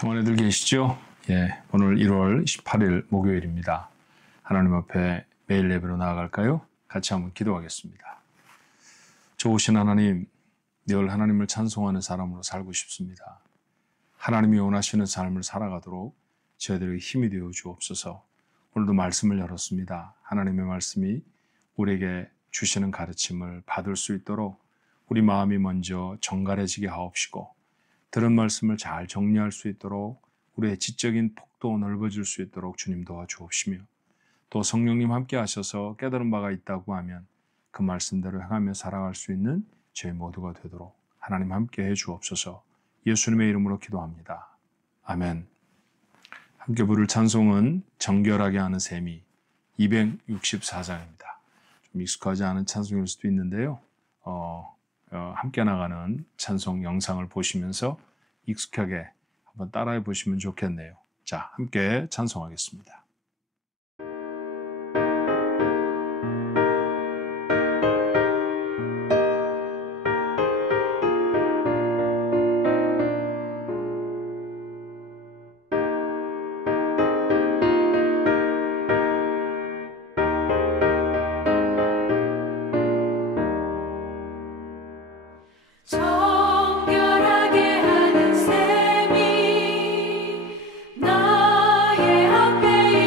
평안히들 계시죠? 오늘 1월 18일 목요일입니다. 하나님 앞에 매일 예배로 나아갈까요? 같이 한번 기도하겠습니다. 좋으신 하나님, 늘 하나님을 찬송하는 사람으로 살고 싶습니다. 하나님이 원하시는 삶을 살아가도록 저희들에게 힘이 되어 주옵소서. 오늘도 말씀을 열었습니다. 하나님의 말씀이 우리에게 주시는 가르침을 받을 수 있도록 우리 마음이 먼저 정갈해지게 하옵시고, 들은 말씀을 잘 정리할 수 있도록 우리의 지적인 폭도 넓어질 수 있도록 주님 도와주옵시며, 또 성령님 함께 하셔서 깨달은 바가 있다고 하면 그 말씀대로 행하며 살아갈 수 있는 저희 모두가 되도록 하나님 함께 해 주옵소서. 예수님의 이름으로 기도합니다. 아멘. 함께 부를 찬송은 정결하게 하는 셈이 264장입니다. 좀 익숙하지 않은 찬송일 수도 있는데요. 함께 나가는 찬송 영상을 보시면서 익숙하게 한번 따라해 보시면 좋겠네요. 자, 함께 찬송하겠습니다. 정결하게 하는 셈이 나의 앞에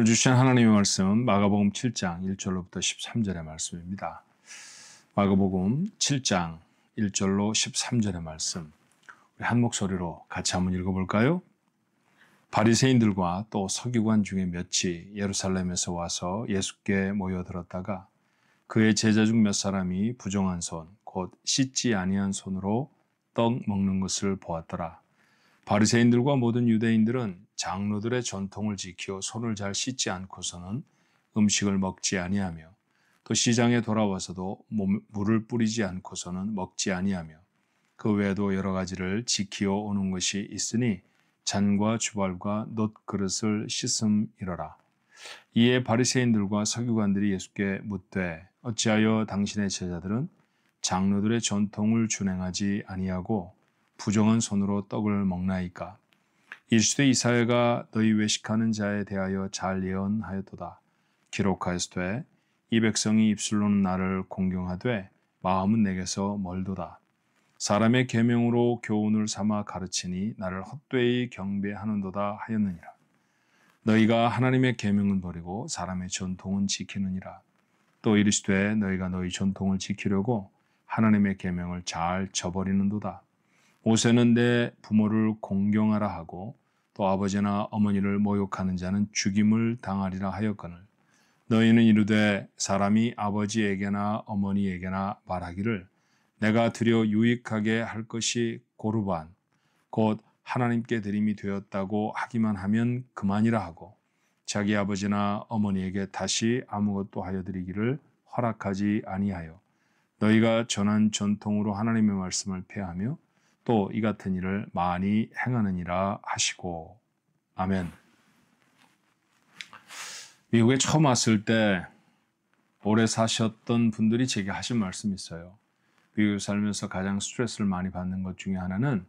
오늘 주신 하나님의 말씀 마가복음 7장 1절로부터 13절의 말씀입니다. 마가복음 7장 1절로 13절의 말씀 우리 한 목소리로 같이 한번 읽어볼까요? 바리새인들과 또 서기관 중에 몇이 예루살렘에서 와서 예수께 모여들었다가 그의 제자 중 몇 사람이 부정한 손, 곧 씻지 아니한 손으로 떡 먹는 것을 보았더라. 바리새인들과 모든 유대인들은 장로들의 전통을 지켜 손을 잘 씻지 않고서는 음식을 먹지 아니하며 또 시장에 돌아와서도 물을 뿌리지 않고서는 먹지 아니하며 그 외에도 여러 가지를 지키어 오는 것이 있으니 잔과 주발과 놋그릇을 씻음이러라. 이에 바리새인들과 서기관들이 예수께 묻되 어찌하여 당신의 제자들은 장로들의 전통을 준행하지 아니하고 부정한 손으로 떡을 먹나이까? 일시되 이사야가 너희 외식하는 자에 대하여 잘 예언하였도다. 기록하였으되 이 백성이 입술로는 나를 공경하되 마음은 내게서 멀도다. 사람의 계명으로 교훈을 삼아 가르치니 나를 헛되이 경배하는도다 하였느니라. 너희가 하나님의 계명은 버리고 사람의 전통은 지키느니라. 또 이르시되 너희가 너희 전통을 지키려고 하나님의 계명을 잘 저버리는도다. 모세는 내 부모를 공경하라 하고 또 아버지나 어머니를 모욕하는 자는 죽임을 당하리라 하였거늘 너희는 이르되 사람이 아버지에게나 어머니에게나 말하기를 내가 드려 유익하게 할 것이 고르반 곧 하나님께 드림이 되었다고 하기만 하면 그만이라 하고 자기 아버지나 어머니에게 다시 아무것도 하여 드리기를 허락하지 아니하여 너희가 전한 전통으로 하나님의 말씀을 폐하며 또 이 같은 일을 많이 행하느니라 하시고. 아멘. 미국에 처음 왔을 때 오래 사셨던 분들이 제게 하신 말씀이 있어요. 미국에 살면서 가장 스트레스를 많이 받는 것 중에 하나는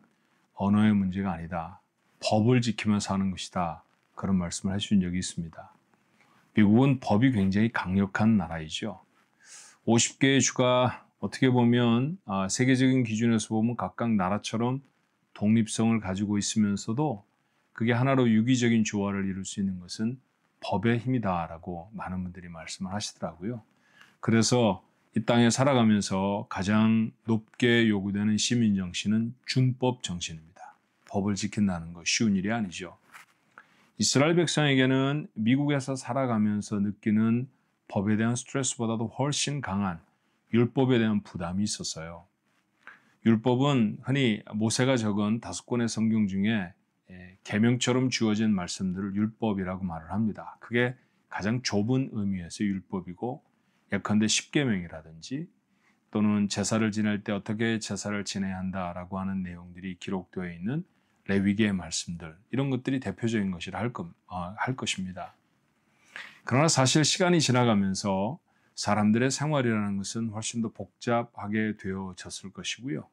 언어의 문제가 아니다. 법을 지키며 사는 것이다. 그런 말씀을 해주신 적이 있습니다. 미국은 법이 굉장히 강력한 나라이죠. 50개의 주가 어떻게 보면 세계적인 기준에서 보면 각각 나라처럼 독립성을 가지고 있으면서도 그게 하나로 유기적인 조화를 이룰 수 있는 것은 법의 힘이다라고 많은 분들이 말씀을 하시더라고요. 그래서 이 땅에 살아가면서 가장 높게 요구되는 시민 정신은 준법 정신입니다. 법을 지킨다는 거 쉬운 일이 아니죠. 이스라엘 백성에게는 미국에서 살아가면서 느끼는 법에 대한 스트레스보다도 훨씬 강한 율법에 대한 부담이 있었어요. 율법은 흔히 모세가 적은 5권의 성경 중에 계명처럼 주어진 말씀들을 율법이라고 말을 합니다. 그게 가장 좁은 의미에서 율법이고 예컨대 10계명이라든지 또는 제사를 지낼 때 어떻게 제사를 지내야 한다라고 하는 내용들이 기록되어 있는 레위기의 말씀들 이런 것들이 대표적인 것이라 할 것입니다. 그러나 사실 시간이 지나가면서 사람들의 생활이라는 것은 훨씬 더 복잡하게 되어졌을 것이고요.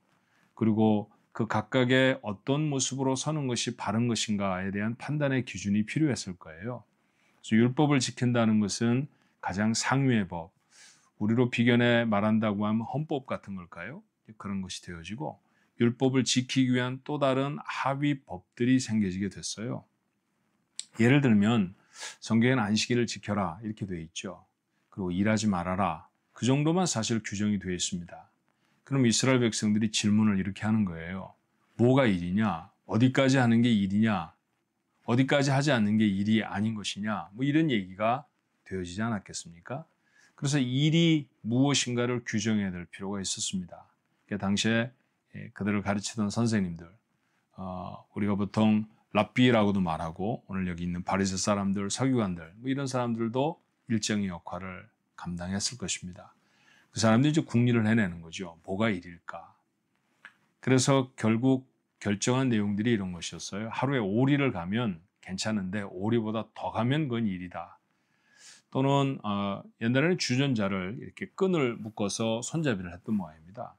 그리고 그 각각의 어떤 모습으로 서는 것이 바른 것인가에 대한 판단의 기준이 필요했을 거예요. 그래서 율법을 지킨다는 것은 가장 상위의 법, 우리로 비견해 말한다고 하면 헌법 같은 걸까요? 그런 것이 되어지고 율법을 지키기 위한 또 다른 하위 법들이 생겨지게 됐어요. 예를 들면 성경에는 안식일을 지켜라 이렇게 되어 있죠. 그리고 일하지 말아라. 그 정도만 사실 규정이 되어 있습니다. 그럼 이스라엘 백성들이 질문을 이렇게 하는 거예요. 뭐가 일이냐? 어디까지 하는 게 일이냐? 어디까지 하지 않는 게 일이 아닌 것이냐? 뭐 이런 얘기가 되어지지 않았겠습니까? 그래서 일이 무엇인가를 규정해야 될 필요가 있었습니다. 당시에 그들을 가르치던 선생님들, 우리가 보통 랍비라고도 말하고 오늘 여기 있는 바리새 사람들, 서기관들 뭐 이런 사람들도 일정의 역할을 감당했을 것입니다. 그 사람들이 이제 국리를 해내는 거죠. 뭐가 일일까? 그래서 결국 결정한 내용들이 이런 것이었어요. 하루에 5리를 가면 괜찮은데 5리보다 더 가면 그건 일이다. 또는 옛날에는 주전자를 이렇게 끈을 묶어서 손잡이를 했던 모양입니다.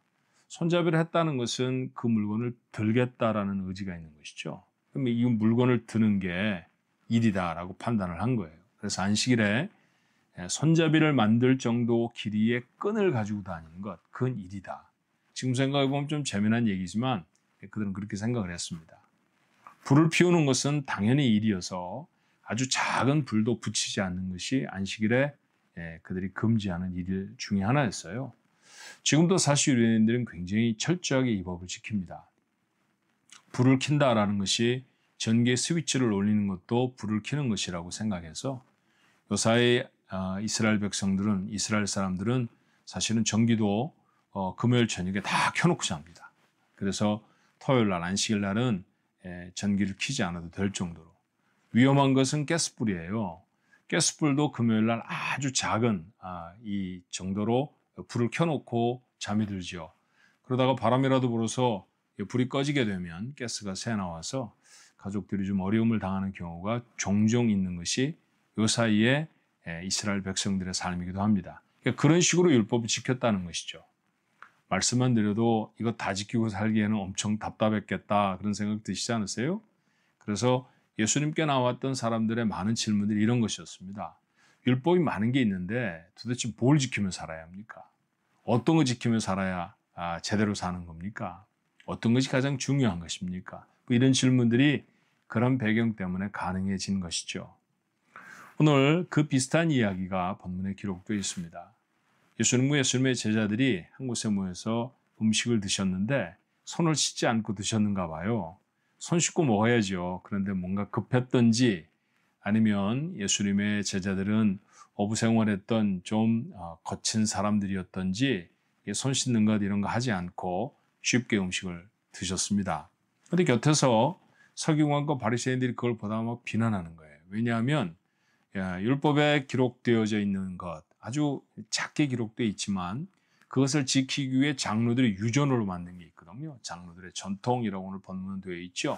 손잡이를 했다는 것은 그 물건을 들겠다라는 의지가 있는 것이죠. 그럼 이 물건을 드는 게 일이다라고 판단을 한 거예요. 그래서 안식일에 손잡이를 만들 정도 길이의 끈을 가지고 다니는 것, 그건 일이다. 지금 생각해보면 좀 재미난 얘기지만 그들은 그렇게 생각을 했습니다. 불을 피우는 것은 당연히 일이어서 아주 작은 불도 붙이지 않는 것이 안식일에 그들이 금지하는 일 중에 하나였어요. 지금도 사실 유대인들은 굉장히 철저하게 이 법을 지킵니다. 불을 킨다라는 것이 전기의 스위치를 올리는 것도 불을 켜는 것이라고 생각해서 요사이 이스라엘 사람들은 사실은 전기도 금요일 저녁에 다 켜놓고 잡니다. 그래서 토요일 날 안식일 날은 전기를 켜지 않아도 될 정도로. 위험한 것은 가스불이에요. 가스불도 금요일 날 아주 작은 이 정도로 불을 켜놓고 잠이 들죠. 그러다가 바람이라도 불어서 불이 꺼지게 되면 가스가 새 나와서 가족들이 좀 어려움을 당하는 경우가 종종 있는 것이 요 사이에 이스라엘 백성들의 삶이기도 합니다. 그러니까 그런 식으로 율법을 지켰다는 것이죠. 말씀만 드려도 이거 다 지키고 살기에는 엄청 답답했겠다 그런 생각 드시지 않으세요? 그래서 예수님께 나왔던 사람들의 많은 질문들이 이런 것이었습니다. 율법이 많은 게 있는데 도대체 뭘 지키며 살아야 합니까? 어떤 거 지키며 살아야 제대로 사는 겁니까? 어떤 것이 가장 중요한 것입니까? 이런 질문들이 그런 배경 때문에 가능해진 것이죠. 오늘 그 비슷한 이야기가 본문에 기록되어 있습니다. 예수님과 예수님의 제자들이 한 곳에 모여서 음식을 드셨는데 손을 씻지 않고 드셨는가 봐요. 손 씻고 먹어야죠. 그런데 뭔가 급했던지 아니면 예수님의 제자들은 어부 생활했던 좀 거친 사람들이었던지 손 씻는 것 이런 거 하지 않고 쉽게 음식을 드셨습니다. 그런데 곁에서 서기관과 바리새인들이 그걸 보다 막 비난하는 거예요. 왜냐하면 율법에 기록되어져 있는 것 아주 작게 기록되어 있지만 그것을 지키기 위해 장로들이 유전으로 만든 게 있거든요. 장로들의 전통이라고 오늘 본문은 되어 있죠.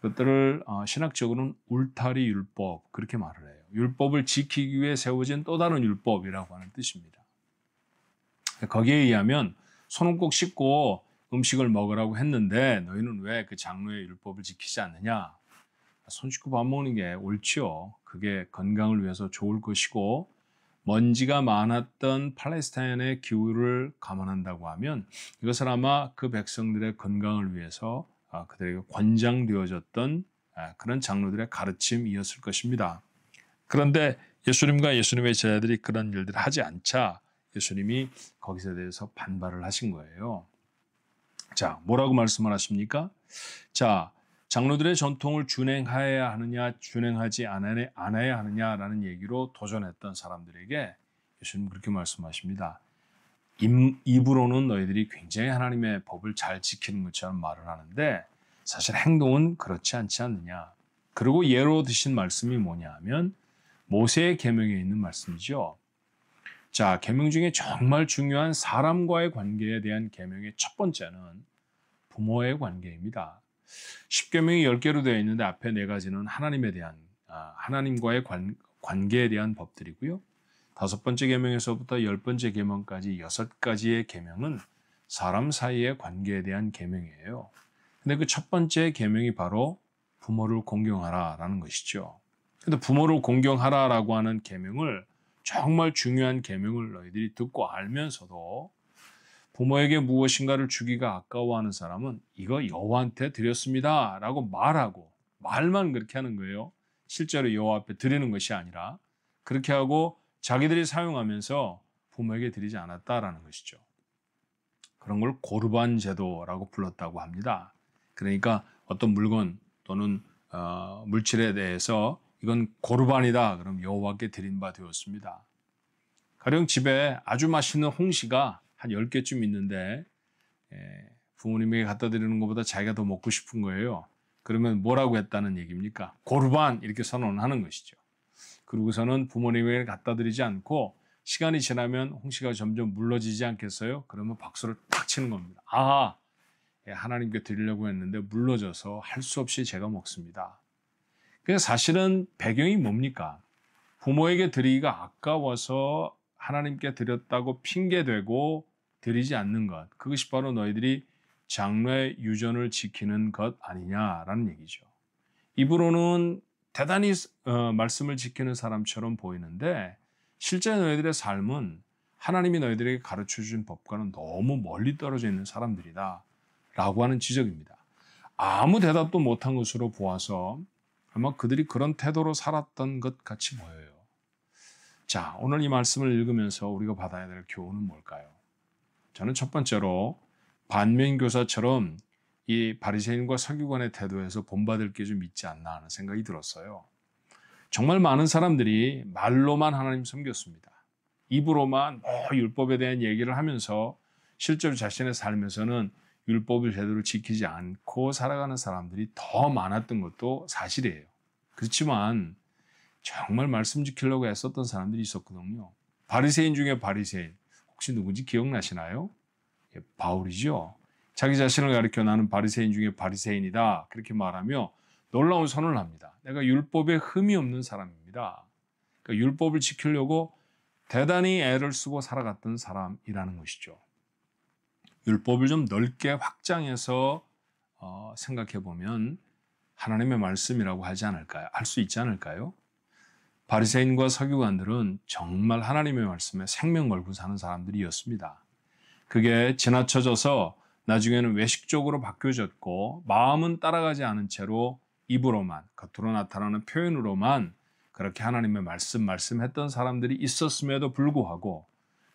그것들을 신학적으로는 울타리 율법 그렇게 말을 해요. 율법을 지키기 위해 세워진 또 다른 율법이라고 하는 뜻입니다. 거기에 의하면 손은 꼭 씻고 음식을 먹으라고 했는데 너희는 왜 그 장로의 율법을 지키지 않느냐? 손 씻고 밥 먹는 게 옳지요. 그게 건강을 위해서 좋을 것이고 먼지가 많았던 팔레스타인의 기후를 감안한다고 하면 이것은 아마 그 백성들의 건강을 위해서 그들에게 권장되어졌던 그런 장로들의 가르침이었을 것입니다. 그런데 예수님과 예수님의 제자들이 그런 일들을 하지 않자 예수님이 거기서 대해서 반발을 하신 거예요. 자, 뭐라고 말씀을 하십니까? 자, 장로들의 전통을 준행해야 하느냐, 준행하지 않아야 하느냐라는 얘기로 도전했던 사람들에게 예수님 그렇게 말씀하십니다. 입으로는 너희들이 굉장히 하나님의 법을 잘 지키는 것처럼 말을 하는데 사실 행동은 그렇지 않지 않느냐. 그리고 예로 드신 말씀이 뭐냐 하면 모세의 계명에 있는 말씀이죠. 자, 계명 중에 정말 중요한 사람과의 관계에 대한 계명의 첫 번째는 부모의 관계입니다. 10계명이 10개로 되어 있는데 앞에 4가지는 하나님에 대한 하나님과의 관계에 대한 법들이고요. 5번째 계명에서부터 10번째 계명까지 6가지의 계명은 사람 사이의 관계에 대한 계명이에요. 근데 그 첫 번째 계명이 바로 부모를 공경하라라는 것이죠. 근데 부모를 공경하라라고 하는 계명을 정말 중요한 계명을 너희들이 듣고 알면서도 부모에게 무엇인가를 주기가 아까워하는 사람은 이거 여호와한테 드렸습니다 라고 말하고 말만 그렇게 하는 거예요. 실제로 여호와 앞에 드리는 것이 아니라 그렇게 하고 자기들이 사용하면서 부모에게 드리지 않았다라는 것이죠. 그런 걸 고르반 제도라고 불렀다고 합니다. 그러니까 어떤 물건 또는 물질에 대해서 이건 고르반이다 그럼 여호와께 드린 바 되었습니다. 가령 집에 아주 맛있는 홍시가 한 10개쯤 있는데 부모님에게 갖다 드리는 것보다 자기가 더 먹고 싶은 거예요. 그러면 뭐라고 했다는 얘기입니까? 고르반 이렇게 선언하는 것이죠. 그러고서는 부모님에게 갖다 드리지 않고 시간이 지나면 홍시가 점점 물러지지 않겠어요? 그러면 박수를 탁 치는 겁니다. 아, 하나님께 드리려고 했는데 물러져서 할 수 없이 제가 먹습니다. 그래서 사실은 배경이 뭡니까? 부모에게 드리기가 아까워서 하나님께 드렸다고 핑계대고 드리지 않는 것. 그것이 바로 너희들이 장로의 유전을 지키는 것 아니냐라는 얘기죠. 입으로는 대단히 말씀을 지키는 사람처럼 보이는데 실제 너희들의 삶은 하나님이 너희들에게 가르쳐준 법과는 너무 멀리 떨어져 있는 사람들이다 라고 하는 지적입니다. 아무 대답도 못한 것으로 보아서 아마 그들이 그런 태도로 살았던 것 같이 보여요. 자, 오늘 이 말씀을 읽으면서 우리가 받아야 될 교훈은 뭘까요? 저는 첫 번째로 반면교사처럼 이 바리새인과 서기관의 태도에서 본받을 게 좀 있지 않나 하는 생각이 들었어요. 정말 많은 사람들이 말로만 하나님 섬겼습니다. 입으로만 율법에 대한 얘기를 하면서 실제로 자신의 삶에서는 율법을 제대로 지키지 않고 살아가는 사람들이 더 많았던 것도 사실이에요. 그렇지만 정말 말씀 지키려고 애썼던 사람들이 있었거든요. 바리새인 중에 바리새인, 혹시 누군지 기억나시나요? 예, 바울이죠. 자기 자신을 가리켜 나는 바리새인 중에 바리새인이다 그렇게 말하며 놀라운 선언을 합니다. 내가 율법에 흠이 없는 사람입니다. 그러니까 율법을 지키려고 대단히 애를 쓰고 살아갔던 사람이라는 것이죠. 율법을 좀 넓게 확장해서 생각해 보면 하나님의 말씀이라고 하지 않을까요? 할 수 있지 않을까요? 바리새인과 서기관들은 정말 하나님의 말씀에 생명 걸고 사는 사람들이었습니다. 그게 지나쳐져서 나중에는 외식적으로 바뀌어졌고 마음은 따라가지 않은 채로 입으로만, 겉으로 나타나는 표현으로만 그렇게 하나님의 말씀했던 사람들이 있었음에도 불구하고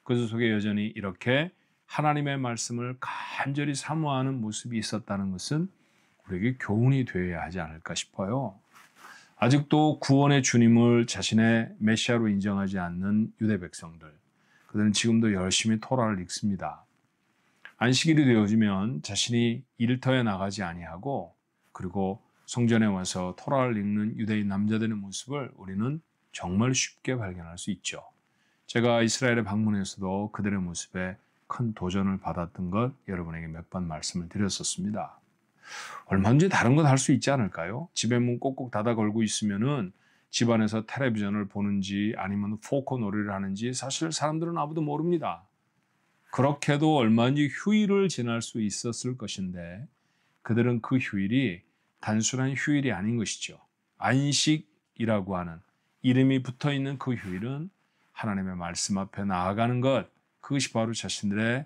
그 속에 여전히 이렇게 하나님의 말씀을 간절히 사모하는 모습이 있었다는 것은 우리에게 교훈이 되어야 하지 않을까 싶어요. 아직도 구원의 주님을 자신의 메시아로 인정하지 않는 유대 백성들, 그들은 지금도 열심히 토라를 읽습니다. 안식일이 되어지면 자신이 일터에 나가지 아니하고 그리고 성전에 와서 토라를 읽는 유대인 남자들의 모습을 우리는 정말 쉽게 발견할 수 있죠. 제가 이스라엘에 방문해서도 그들의 모습에 큰 도전을 받았던 것 여러분에게 몇 번 말씀을 드렸었습니다. 얼마든지 다른 것 할 수 있지 않을까요? 집에 문 꼭꼭 닫아 걸고 있으면은 집안에서 텔레비전을 보는지 아니면 포커 놀이를 하는지 사실 사람들은 아무도 모릅니다. 그렇게도 얼마든지 휴일을 지날 수 있었을 것인데 그들은 그 휴일이 단순한 휴일이 아닌 것이죠. 안식이라고 하는 이름이 붙어있는 그 휴일은 하나님의 말씀 앞에 나아가는 것, 그것이 바로 자신들의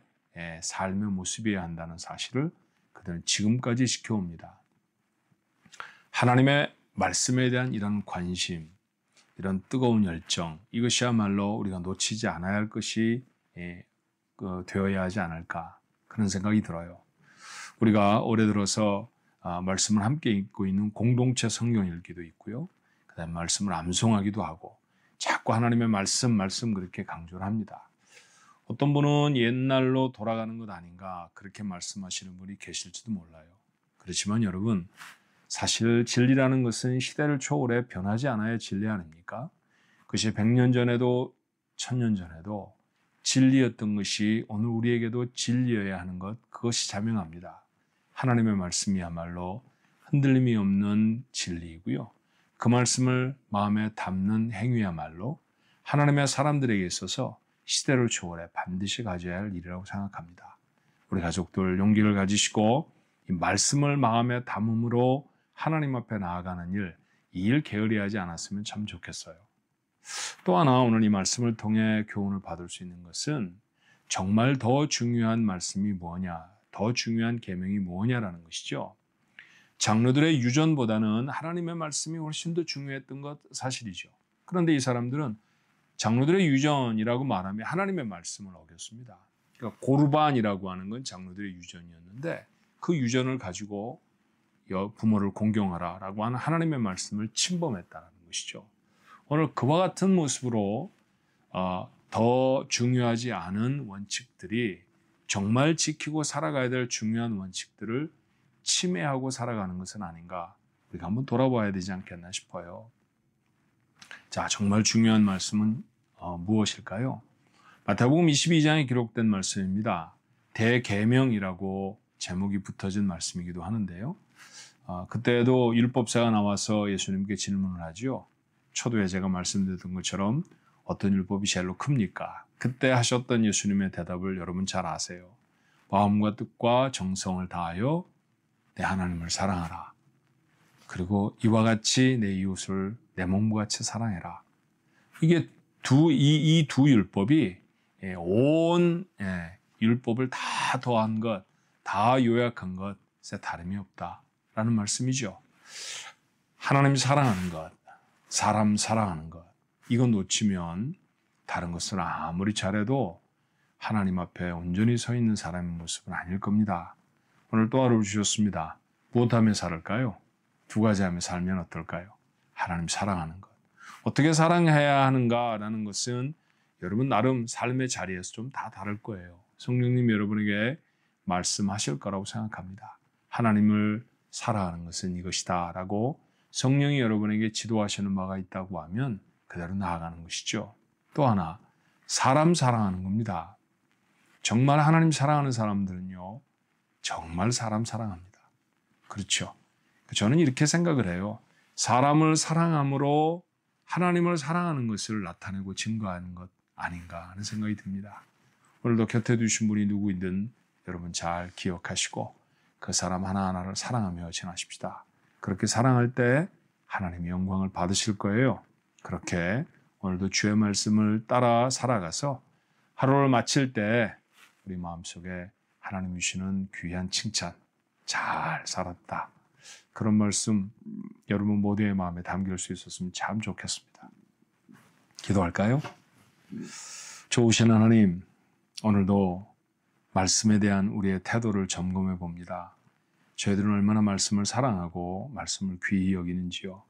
삶의 모습이어야 한다는 사실을 그들은 지금까지 지켜옵니다. 하나님의 말씀에 대한 이런 관심, 이런 뜨거운 열정, 이것이야말로 우리가 놓치지 않아야 할 것이 되어야 하지 않을까 그런 생각이 들어요. 우리가 올해 들어서 말씀을 함께 읽고 있는 공동체 성경 읽기도 있고요. 그다음에 말씀을 암송하기도 하고 자꾸 하나님의 말씀 그렇게 강조를 합니다. 어떤 분은 옛날로 돌아가는 것 아닌가 그렇게 말씀하시는 분이 계실지도 몰라요. 그렇지만 여러분, 사실 진리라는 것은 시대를 초월해 변하지 않아야 진리 아닙니까? 그것이 100년 전에도 1000년 전에도 진리였던 것이 오늘 우리에게도 진리여야 하는 것, 그것이 자명합니다. 하나님의 말씀이야말로 흔들림이 없는 진리이고요. 그 말씀을 마음에 담는 행위야말로 하나님의 사람들에게 있어서 시대를 초월해 반드시 가져야 할 일이라고 생각합니다. 우리 가족들 용기를 가지시고 이 말씀을 마음에 담음으로 하나님 앞에 나아가는 일, 이 일 게으리하지 않았으면 참 좋겠어요. 또 하나 오늘 이 말씀을 통해 교훈을 받을 수 있는 것은 정말 더 중요한 말씀이 뭐냐, 더 중요한 계명이 뭐냐라는 것이죠. 장로들의 유전보다는 하나님의 말씀이 훨씬 더 중요했던 것 사실이죠. 그런데 이 사람들은 장로들의 유전이라고 말하면 하나님의 말씀을 어겼습니다. 그러니까 고르반이라고 하는 건 장로들의 유전이었는데 그 유전을 가지고 부모를 공경하라라고 하는 하나님의 말씀을 침범했다는 것이죠. 오늘 그와 같은 모습으로 더 중요하지 않은 원칙들이 정말 지키고 살아가야 될 중요한 원칙들을 침해하고 살아가는 것은 아닌가 우리가 한번 돌아봐야 되지 않겠나 싶어요. 자, 정말 중요한 말씀은 무엇일까요? 마태복음 22장에 기록된 말씀입니다. 대계명이라고 제목이 붙어진 말씀이기도 하는데요. 그때도 율법사가 나와서 예수님께 질문을 하죠. 초도에 제가 말씀드렸던 것처럼 어떤 율법이 제일로 큽니까? 그때 하셨던 예수님의 대답을 여러분 잘 아세요. 마음과 뜻과 정성을 다하여 내 하나님을 사랑하라. 그리고 이와 같이 내 이웃을 내 몸과 같이 사랑해라. 이게 이 두 율법이 온 율법을 다 더한 것, 다 요약한 것에 다름이 없다라는 말씀이죠. 하나님 사랑하는 것, 사람 사랑하는 것, 이거 놓치면 다른 것을 아무리 잘해도 하나님 앞에 온전히 서 있는 사람의 모습은 아닐 겁니다. 오늘 또 하루 주셨습니다. 무엇하며 살을까요? 두 가지 하며 살면 어떨까요? 하나님 사랑하는 것. 어떻게 사랑해야 하는가라는 것은 여러분 나름 삶의 자리에서 좀 다 다를 거예요. 성령님 여러분에게 말씀하실 거라고 생각합니다. 하나님을 사랑하는 것은 이것이다 라고 성령이 여러분에게 지도하시는 바가 있다고 하면 그대로 나아가는 것이죠. 또 하나, 사람 사랑하는 겁니다. 정말 하나님 사랑하는 사람들은요, 정말 사람 사랑합니다. 그렇죠. 저는 이렇게 생각을 해요. 사람을 사랑함으로 하나님을 사랑하는 것을 나타내고 증거하는 것 아닌가 하는 생각이 듭니다. 오늘도 곁에 두신 분이 누구이든 여러분 잘 기억하시고 그 사람 하나하나를 사랑하며 지나십시다. 그렇게 사랑할 때 하나님의 영광을 받으실 거예요. 그렇게 오늘도 주의 말씀을 따라 살아가서 하루를 마칠 때 우리 마음속에 하나님 주시는 귀한 칭찬, 잘 살았다. 그런 말씀 여러분 모두의 마음에 담길 수 있었으면 참 좋겠습니다. 기도할까요? 좋으신 하나님, 오늘도 말씀에 대한 우리의 태도를 점검해 봅니다. 저희들은 얼마나 말씀을 사랑하고 말씀을 귀히 여기는지요.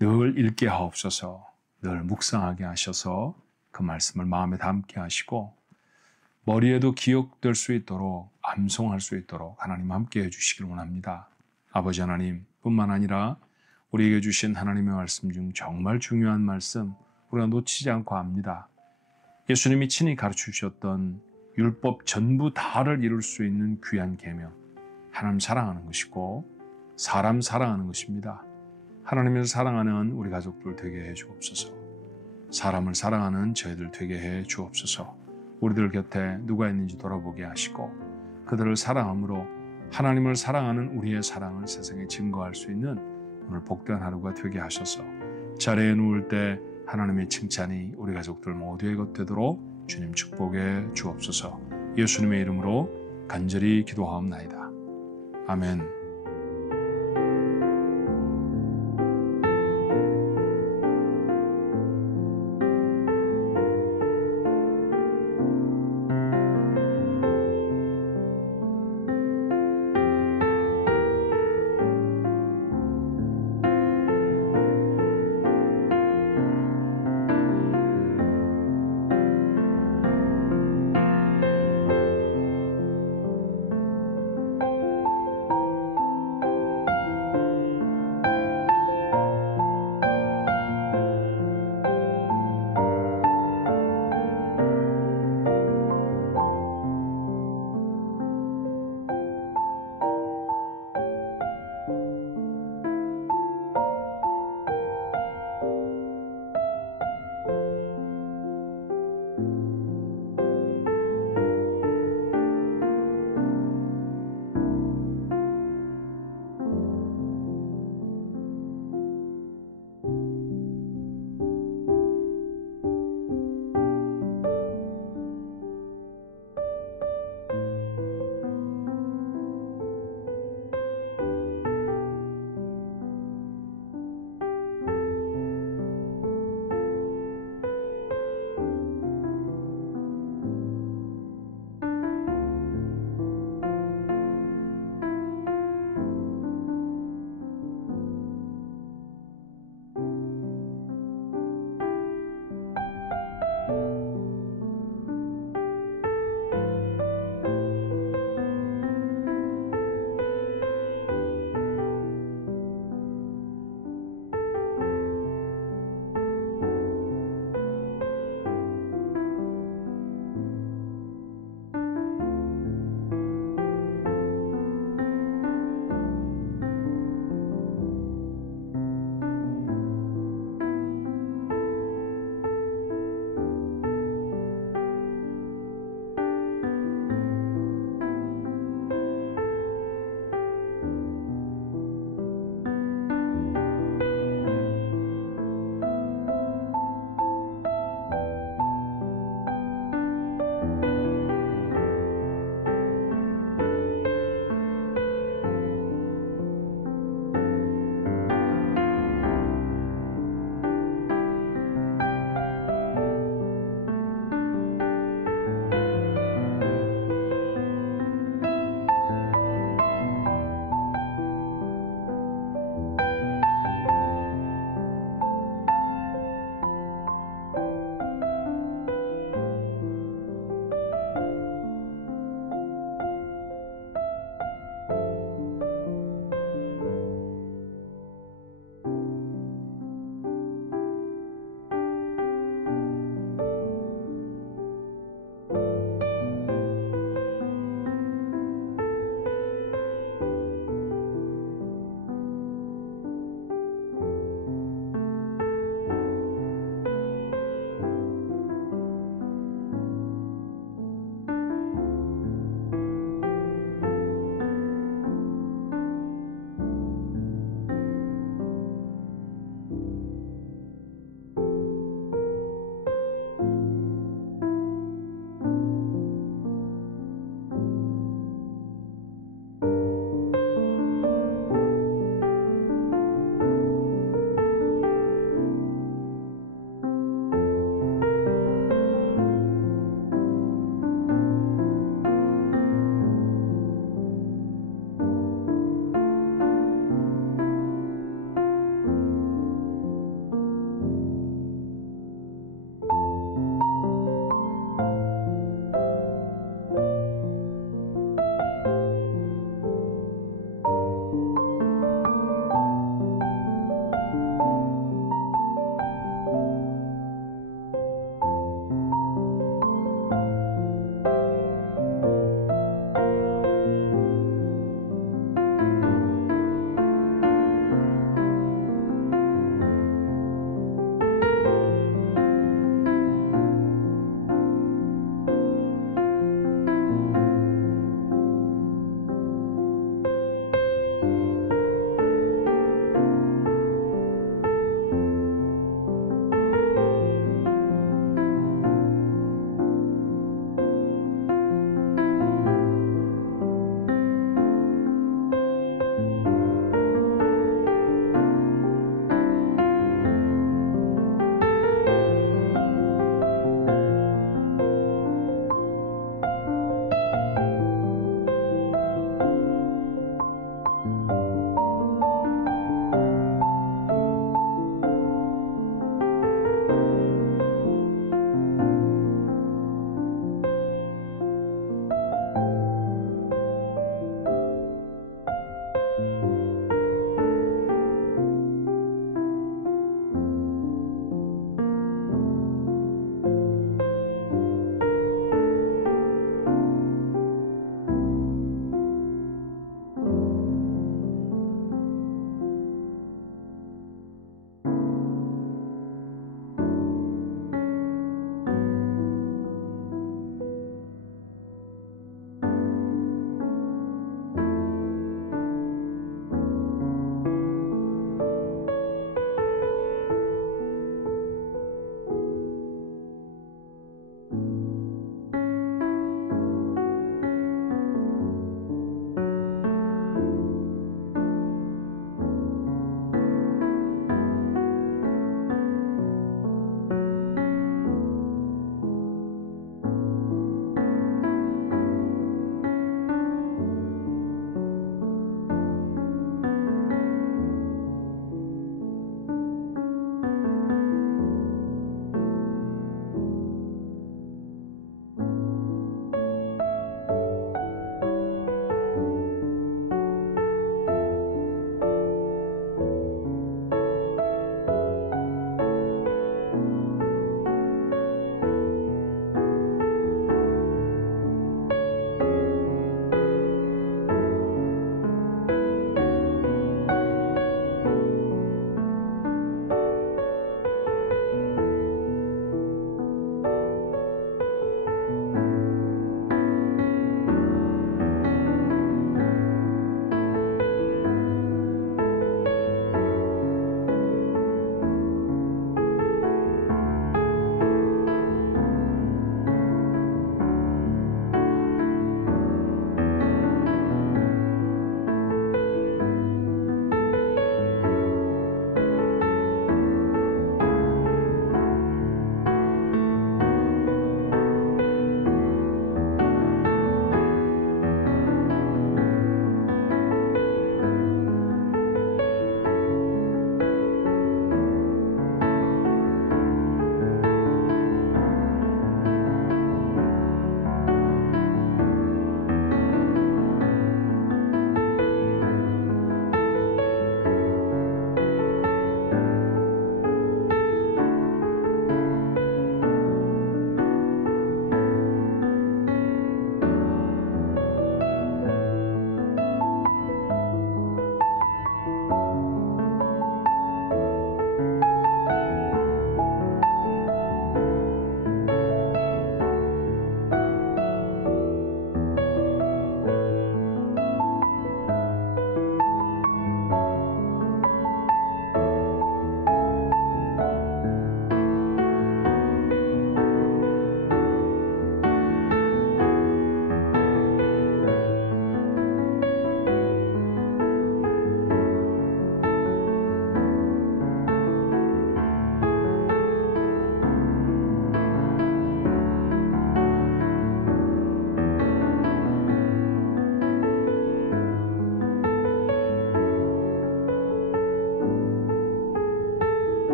늘 읽게 하옵소서, 늘 묵상하게 하셔서 그 말씀을 마음에 담게 하시고 머리에도 기억될 수 있도록 암송할 수 있도록 하나님 함께 해주시길 원합니다. 아버지 하나님 뿐만 아니라 우리에게 주신 하나님의 말씀 중 정말 중요한 말씀 우리가 놓치지 않고 합니다. 예수님이 친히 가르쳐 주셨던 율법 전부 다를 이룰 수 있는 귀한 계명, 하나님 사랑하는 것이고 사람 사랑하는 것입니다. 하나님을 사랑하는 우리 가족들 되게 해 주옵소서. 사람을 사랑하는 저희들 되게 해 주옵소서. 우리들 곁에 누가 있는지 돌아보게 하시고 그들을 사랑함으로 하나님을 사랑하는 우리의 사랑을 세상에 증거할 수 있는 오늘 복된 하루가 되게 하셔서 자리에 누울 때 하나님의 칭찬이 우리 가족들 모두의 것 되도록 주님 축복해 주옵소서. 예수님의 이름으로 간절히 기도하옵나이다. 아멘.